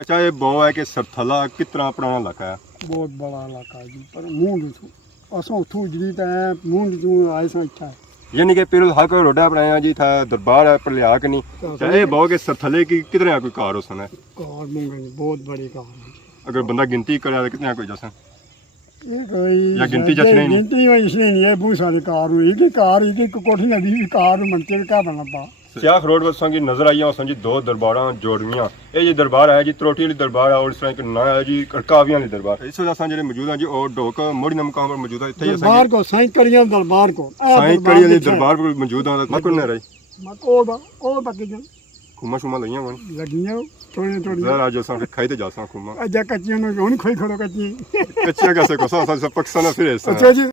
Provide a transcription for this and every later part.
अच्छा ये बहु है कि सरथला कितना पुराना इलाका है? बहुत बड़ा इलाका है जी पर मूंड असों उठू जी तो मूंड तू आए सा इच्छा है यानी कि पीरुल हक रोडा बनाया जी था दरबार है पर लिया कि नहीं चाहे बहु के सरथले की कितने कोई कार हो सन है कार मंगनी बहुत बड़ी कार है अगर बंदा गिनती करे तो कितने कोई जैसा ये कोई या गिनती जचने नहीं गिनती में इसलिए नहीं है बहुत सारी कार हुई कि कार ही की कोठी नदी की कार मंचे का बना पा सियाख रोड पर संगी नजर आई हैं जी दो दरबारां जोड़वियां ये जी दरबार है जी तरोटी वाली दरबार है और इस तरह एक ना है जी कड़कावियां वाली दरबार इस वजह से जेडे मौजूद हैं जी और ढोक मोहरी नाम मुकाम पर मौजूद है इत्थे ही दरबार को साईं दरबार को कड़ी वाली दरबार पर मौजूद हैं मैं कोने रही ओ बाकी जन खुमा शुमा लईयां वन लगियां थोड़ी थोड़ी जरा जो सा खाई ते जासा खुमा अजा कच्चियां नो हुन खोई खड़ो कच्ची कच्चियां कैसे को सा सब पाकिस्तान फिर ऐसा अच्छा जी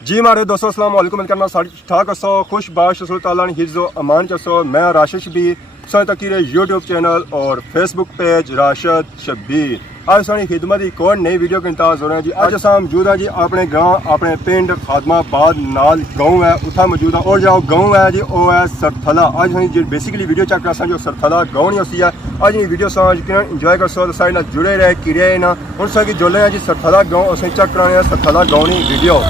जी हमारे दोस्तों अस्सलाम वालेकुम करना ठाक असो खुश बाश ताला हिज्जो अमान चसो मैं राशिद शबीर सो तकीरे यूट्यूब चैनल और फेसबुक पेज राशिद शबीर आज सारी खिदमत की एक और नई वीडियो के इंतजार हो रहे हैं जी आज अस मौजूद हैं जी अपने गांव अपने पिंड खादमाबाद नाल गाँव है उत्थे मौजूद है और जो गाँव है जी वो है सरथला आज हम जी बेसिकली वीडियो चेक कर जो सरथला गाँव नहीं होती है आज ये वीडियो इंजॉय कर सो साइड ना जुड़े रहे किरे ना हूँ सर जुड़े हैं जी सरथला गाँव असें चेक कराने सरथला गाँव नहीं वीडियो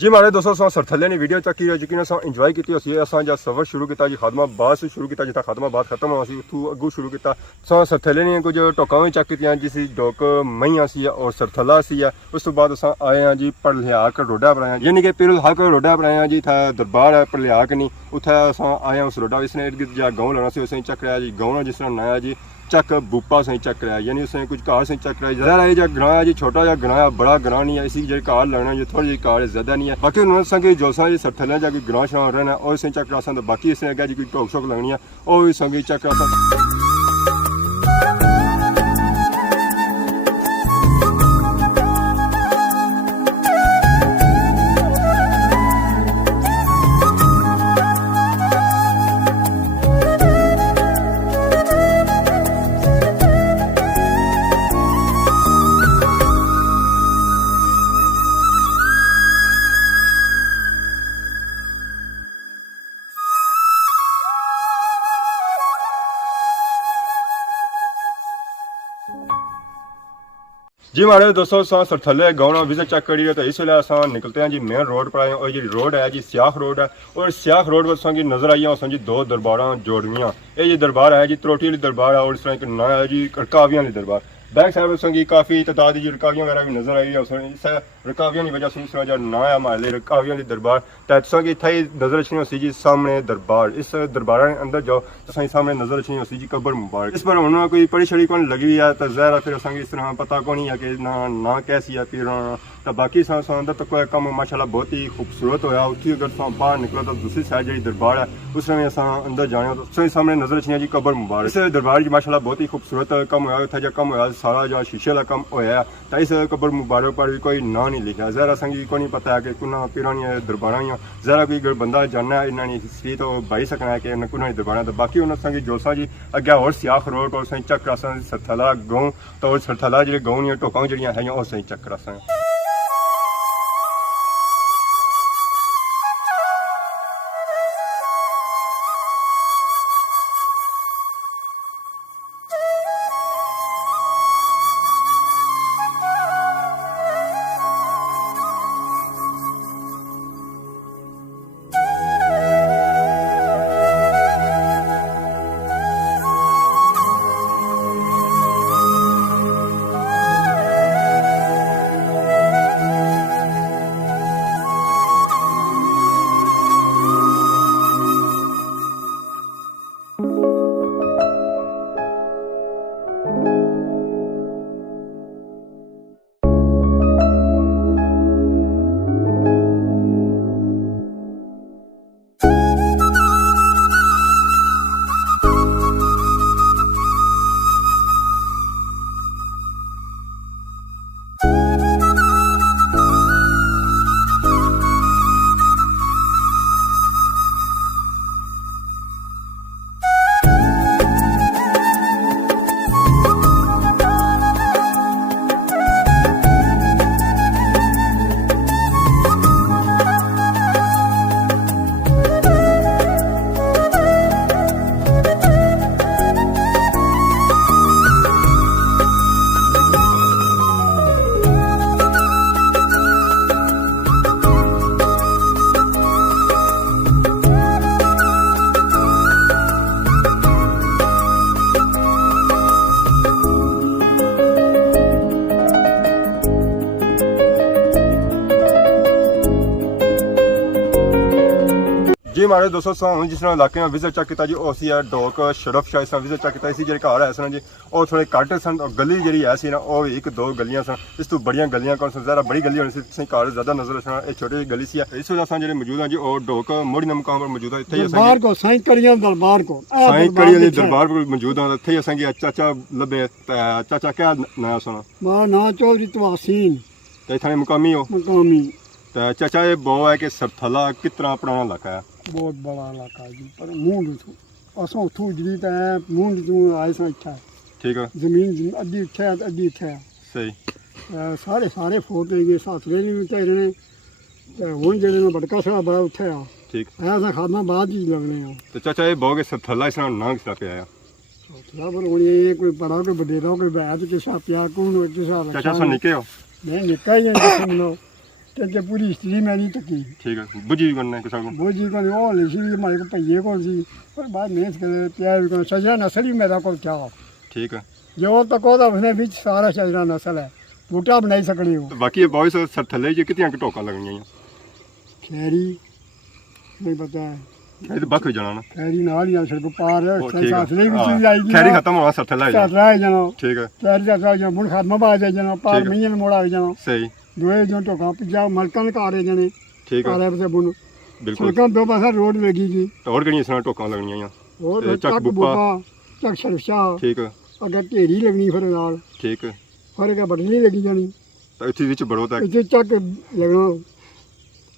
जी मारे दोस्तों असां सरथले ने वीडियो तक की यकीन असां इंजॉय की असी असां जा सफ़र शुरू किया जी खादमाबाद से शुरू किया जितना खादमाबाद खत्म हुआ सी उतों अगू शुरू किया असां सरथले ने कुछ टोकां भी चेक कीतियां जिसी डोक मईयां सी और सरथला सी उस तो बाद असां आए हैं जी पड़लियाक रोडा पर आए हैं यानी कि पिरुल हक रोडा पर आए हैं जी था दरबार है पड़लियाक नहीं उत्थे असां आए हैं उस रोडा इसने इर्द गिर्द जा गाँव लाना सी उसे चेक कराया जी गाँव जिस तरह नया जी चक भूपा से चेक कराया यानी उसने कुछ कार से चेक कराया ज़्यादा है जो ग्रां है जी छोटा जा ग्रां है बड़ा ग्रां नहीं है इसी जो कार लगना है थोड़ी जी कार ज़्यादा नहीं है बाकी उन्होंने संगे जो सा जी सरथले जाके ग्रां शा रहना और इसे चेक करा सकते बाकी इसने क्या जी कोई टोक शोक लगनी है और भी संगे चेक करा सकते जी हमारे दोस्तों असां सरथले गाँव विजिट चेक करिए तो इस वे असां निकलते हैं जी मेन रोड पर आए और जी रोड है जी स्याख रोड है और स्याख रोड पर असां की नजर आई है जी दो दरबार जोड़ियाँ ये जी दरबार है जी त्रोटी वाली दरबार है और इस तरह एक ना है जी रकावियां वाली दरबार बैक साइड असां की काफ़ी तादाद जी रकावियां वगैरह भी नजर आई है इस रकावियां की वजह से इस तरह जो ना है हमारे लिए रकावियां वाली दरबार तो असां की इतना ही नजर रखनी होती जी सामने दरबार इस दरबार के अंदर जाओ असां सामने नजर रखनी होती जी कब्र मुबारक इस पर उन्होंने कोई पड़ी छड़ी कौन लगी हुई है तो ज़ाहिर है फिर असां इस तरह पता कौन है कि ना कैसी है फिर तो बाकी अंदर तक कम माशाल्लाह बहुत ही खूबसूरत होया उत्थी अगर बाहर निकलो तो दूसरी साइड जी दरबार है उस में अंदर जाने तो सामने नजर रखनी जी कब्र मुबारक इस दरबार की माशाल्लाह बहुत ही खूबसूरत कम होया उत्थे जो कम होया सारा जो शीशे का कम होया तो इस कब्र मुबारक पर भी कोई ना नहीं लिखा ज़रा संगी को नहीं पता है कि कुना पीरानी दरबार ज़रा कोई अगर बंदा जानना है इन्होंने हिस्ट्री तो भाई सकना है कि कुना दरबार तो बाकी उन्होंने संगी जोसा जी अगे और स्याख रोड और सही चेक करा सरथला गाँव तो सरथला जो गाँव टोकां जड़ियाँ है और सही चेक करा जी हमारे दोस्तों जिस तरह इलाके में विजिट चेक किया जी उसी है डोक शरफ शाह इस विजिट चेक किया इसी जो घर है सन जी और थोड़े घट सन और गली जी है सी ना और एक दो गलियां सन इस तो बड़िया गलियां कौन सन ज़रा बड़ी गली होने से घर ज़्यादा नजर रखना एक छोटी गली सी है इस वजह से मौजूद है जी और डोक मोहरी ने मुकाम पर मौजूद है दरबार को साईं कड़ियां दरबार को दरबार पर मौजूद है इतने असेंगे चाचा लभे चाचा क्या नया सुना मां ना चौधरी तवासीन तो इतने मुकामी हो मुकामी तो चाचा ये बहु है कि सरथला कितना पुराना इलाका है बहुत बड़ा इलाका जी पर मूंड असों उठू जी तो मूंड तू आए सा इच्छा ठीक है जमीन अद्धी इच्छा है अद्धी इच्छा है सही सारे सारे फोट है साथले भी उठे रहने हूँ जो बड़का सारा बड़ा उठे आ ठीक ऐसा खाना बाद ही लगने आ तो चाचा ये बहु के सरथला इस नाम किस तरह पे आया सरथला पर हूँ ये कोई बड़ा कोई बडेरा कोई बैठ किसा पिया कौन किसा चाचा सो निके हो नहीं निका ही है क्योंकि पूरी हिस्ट्री मैं नहीं तकी ठीक है बुझी भी करना किसान को वो जी को वो लिखी भी हमारे को भैये को सी पर बाद मेहनत करे प्यार को सजरा नस्ल ही मेरा को क्या ठीक है जो तक होता उसने बीच सारा सजरा नस्ल है बूटा बनाई सकनी हो तो बाकी ये बॉयस सरथले जी कितनी टोका लगनी है खैरी नहीं पता है खैरी बख हो जाना ना खैरी नाल ही सड़क पार सासरे भी हाँ, चीज आएगी खैरी खत्म होना सरथला है सासरा है जानो ठीक है खैरी सासरा जानो मुड़ खादमाबाद है जानो पार महीने मोड़ा है जानो सही दोए जो टोका पिजा मलकन कारे जाने ठीक है कारे से बुन बिल्कुल सड़कों दो पासा रोड लगेगी तो और कितनी इसना टोका लगनी है और चक बुपा चक शरफ शाह ठीक है अगर ढेरी लगनी फिर नाल ठीक है फिर का बटनी लगी जानी तो इत्थे विच बड़ो तक इत्थे चक लगना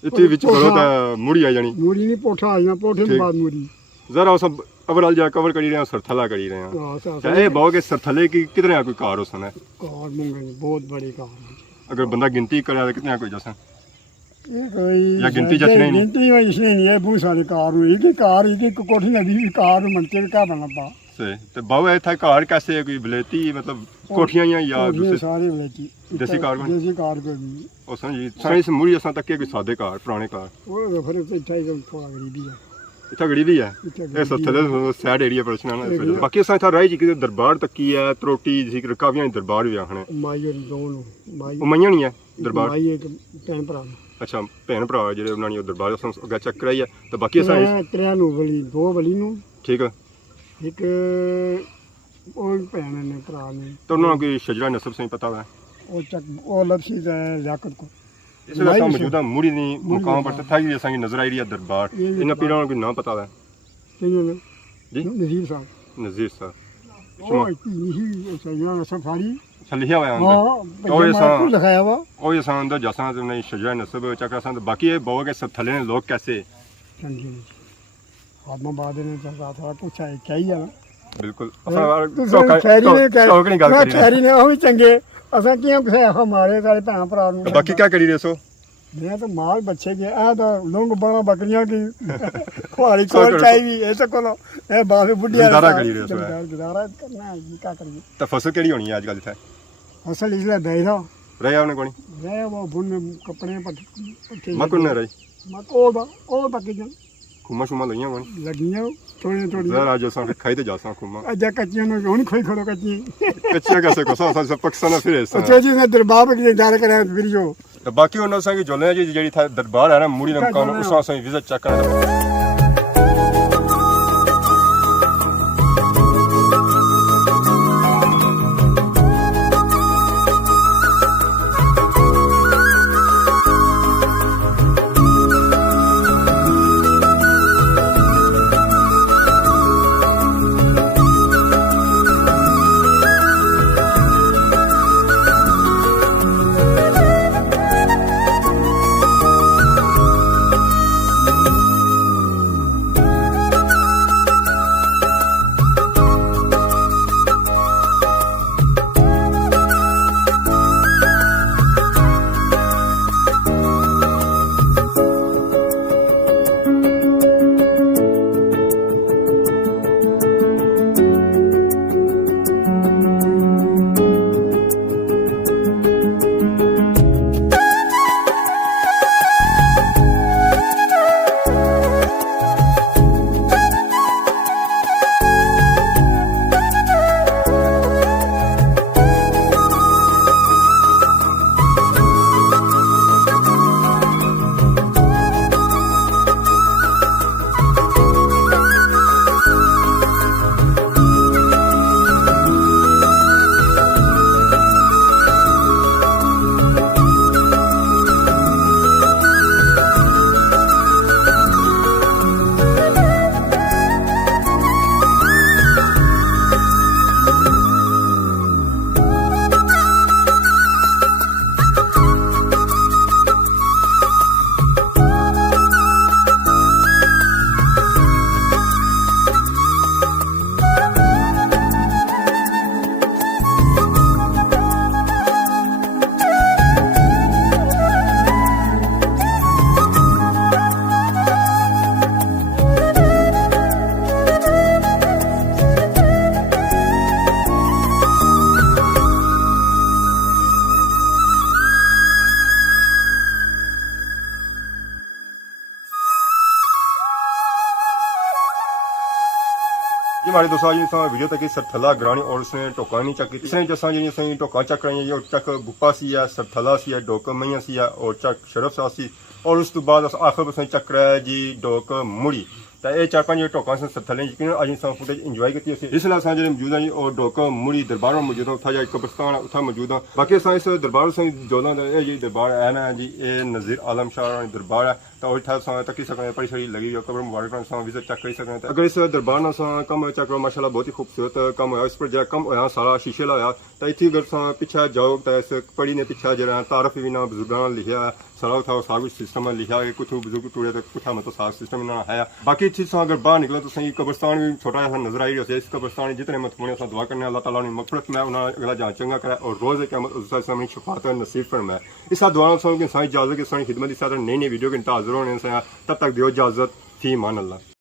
इत्थे विच बड़ो ता मुड़ी आ जानी मूड़ी नहीं पोठा आ जाना पोठे के बाद मूड़ी जरा सब ओवरऑल जा कवर करी रहे हैं सरथला करी रहे हैं हाँ सास चाहे बहुत के सरथले की कितने कोई कार हो सन है कार मंगनी बहुत बड़ी कार अगर बंदा गिनती करे तो कितने कोई जैसा ये कोई या गिनती जचने नहीं गिनती में इसने नहीं है बहुत सारी कार हुई एक ही कार एक कोठी में भी कार मनते का बना पा से तो बाव है था कार कैसे है कोई बलेती मतलब कोठियां या दूसरे सारे लेती देसी कार में देसी कार को और समझी साइंस मुड़ी असा तक के कोई सादे कार पुराने कार वो फिर तो इतना ही थोड़ा गरीबी है इतना गरीबी है ये सरथले सैड एरिया पर ना बाकी असा था राय जी कि दरबार तक की है त्रोटी जी रकावियां दरबार भी आखने माई और दोनों माई ਉਹ ਮਈਆਂ ਨਹੀਂ ਹੈ ਦਰਬਾਰ माई एक भैन भरा ਅੱਛਾ ਭੈਣ ਭਰਾ ਜਿਹੜੇ ਉਹਨਾਂ ਨੇ ਦਰਬਾਰ ਅਸਾਂ ਅੱਗੇ ਚੈੱਕ ਕਰਾਈ ਹੈ ਤੇ ਬਾਕੀ ਅਸਾਂ त्रै ਨੂੰ बली दो बली ਨੂੰ ਠੀਕ ਹੈ ਇੱਕ ਉਹ ਭੈਣ ਨੇ ਭਰਾ ਨੇ ਤਾਂ ਉਹਨਾਂ ਨੂੰ ਕੋਈ ਸ਼ਜਰਾ ਨਸਬ ਸਹੀ ਪਤਾ ਹੈ ਉਹ ਚੱਕ ਉਹ ਲਬਸੀ ਦਾ ਲਿਆਕਤ ਕੋ ਇਸ ਵੇਲੇ ਅਸਾਂ ਮੌਜੂਦਾ ਮੁੜੀ ਦੀ ਮੁਕਾਮ ਪਰ ਤੱਕ ਹੀ ਅਸਾਂ ਦੀ ਨਜ਼ਰ ਆਈ ਰਹੀ ਹੈ ਦਰਬਾਰ ਇਹਨਾਂ ਪੀਰਾਂ ਨੂੰ ਕੋਈ ਨਾ ਪਤਾ ਹੈ ਕਿਹਨੂੰ ਨੇ ਜੀ ਨਜ਼ੀਰ ਸਾਹਿਬ ਨਜ਼ੀਰ ਸਾਹਿਬ ਉਹ ਨਹੀਂ ਸਜਣਾ ਸਫਾਰੀ ਅੱਛਾ ਲਿਖਿਆ ਹੋਇਆ ਅੰਦਰ ਹਾਂ ਉਹ ਅਸਾਂ ਲਿਖਾਇਆ ਵਾ ਉਹ ਅਸਾਂ ਅੰਦਰ ਜਸਾਂ ਤੇ ਉਹਨਾਂ ਦੀ ਸ਼ਜਰਾ ਨਸਬ ਚੱਕ ਅਸਾਂ ਬਾਕੀ ਇਹ ਬਹੁਤ ਕੇ ਸਰਥਲੇ ਨੇ ਲੋਕ ਕੈਸੇ ਹਾਂਜੀ ਖਾਦਮਾਬਾਦ ਨੇ ਤਾਂ ਸਾਰਾ ਕੁਛ ਹੈ ਚਾਹੀਦਾ ਬਿਲਕੁਲ ਖੈਰੀ ਨੇ ਚੌਕ ਨਹੀਂ ਗੱਲ ਕਰੀ ਖੈਰੀ ਨੇ ਉਹ ਵੀ ਚੰਗੇ ਅਸਾਂ ਕਿਉਂ ਕਿਸੇ ਹਮਾਰੇ ਸਾਰੇ ਭੈਣ ਭਰਾ ਨੂੰ ਬਾਕੀ ਕੀ ਕਰੀ ਰਹੇ ਸੋ मैं तो माल बच्चे के आ तो लोग बड़ा बकरियां की खुआरी खोल चाहिए ऐसे कोलो ए बाबे बुढ़िया गुजारा करी रहे हो गुजारा करना है क्या करिए ਤਾਂ ਫਸਲ ਕਿਹੜੀ ਹੋਣੀ ਹੈ ਅੱਜ ਕੱਲ੍ਹ ਇੱਥੇ असल इसलिए देना ਰਹੇ ਉਹਨੇ ਕੋਣੀ मैं वो बुन कपड़े पट्टे ਮਕੁਨ ਨੇ ਰਹੀ मत ओ बाकी जन ਖੁਮਾ ਸ਼ੁਮਾ ਲਈਆਂ ਕੋਣੀ लगियां थोड़ी थोड़ी ਜ਼ਰਾ ਅੱਜ ਅਸਾਂ ਖਾਈ ਤੇ ਜਾਸਾਂ ਖੁਮਾ अजा कच्चियां नु हुन खोई खोलो कच्ची ਕੱਚੀਆਂ ਕੈਸੇ ਕੋਸਾ ਅਸਾਂ ਪਾਕਿਸਤਾਨ ਫਿਰ ਇਸ अच्छा जी मैं दरबार के दार करा वीडियो ਤੇ ਬਾਕੀ ਉਹਨਾਂ ਸੰਗ ਜੋਲੇ ਜੀ ਜਿਹੜੀ ਥਾ ਦਰਬਾਰ ਹੈ ਨਾ ਮੂੜੀ ਦਾ ਮਕਾਨ ਉਸ ਅਸਾਂ ਵਿਜ਼ਿਟ ਚੈੱਕ ਕਰਨਾ हमारे दोस्तों आज वीडियो तक सरथला ग्रानी और उसने टोका नहीं चक की इसने जैसा जी टोका चक रही है और चक भूपा सी है सरथला सी है ढोक मैया सी है और चक शरफ सा सी और उस तो बाद आखिर बस चक रहा है जी ढोक मुड़ी तो ये 4-5 टोका से सरथले यकीन अज फुटेज इंजॉय की इसलिए अस मौजूद हैं और ढोक मुड़ी दरबार में मौजूद उथा जा कब्रस्तान उथा मौजूद हाँ बाकी अस इस दरबार से जोदा जी दरबार है ना जी ये नज़ीर आलम शाह दरबार है तो इतना तकी सकते बड़ी सारी लगी कब्र मुबारक विजिट चेक कर सकते अगर इस दरबार ना कम चेक करो माशाल्लाह बहुत ही खूबसूरत कम होया इस पर जो कम होया सारा शीशे ला होया तो इतनी अगर पिछा जाओ तो इस पढ़ी ने पिछा जो तारफ भी ना बुजुर्गों ने लिखा सारा उठा सारा कुछ सिस्टम लिखा है कुछ बुजुर्ग टूटे तो कुछ मतलब सारा सिस्टम इन्होंने है बाकी चीज़ अगर बाहर निकलो तो सही कब्रस्तान भी छोटा सा नजर आई इस कब्रस्तान जितने मतमूने दुआ करने अल्लाह ताला ने मगफरत में उन्हें अगला जहाँ चंगा करे और रोज़ क़यामत शफात नसीब फरमाए इस दुआ की सारी इजाज़त की सारी खिदमत इस नई नई वीडियो के हाजिर होने से तब तक दियो इजाज़त फी मान अल्लाह।